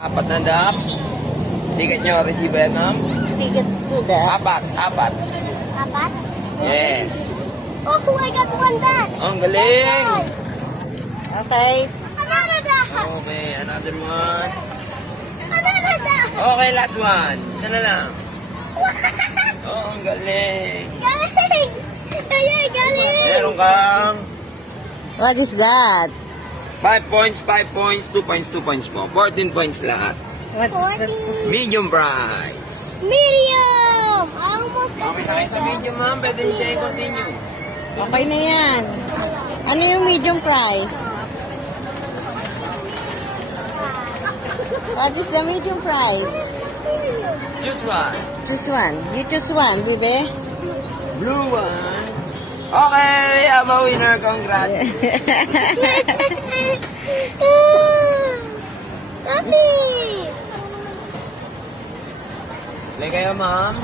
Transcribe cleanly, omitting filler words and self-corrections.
Apat na dap. Ticket nyo, receive yan, ma'am? Ticket to the... Apat. Apat? Yes. Oh, I got one back. Ang galing. Okay. Another duck. Okay, another one. Another duck. Okay, last one. Isa na lang. Oh, ang galing. Galing. Ay, galing. Meron kang What is that? 5 points, 5 points, 2 points, 2 points po. 14 points lahat. What is that? 40. Medium price. Medium. I almost got Okay na kayo sa medium, ma'am. Pwede niyo siya i-continue. Okay na yan. Ano yung medium price? What is the medium price? Choose one. Choose one. You choose one, baby. Blue one. Okay, I'm a winner. Congrats. Happy. Play kayo, ma'am.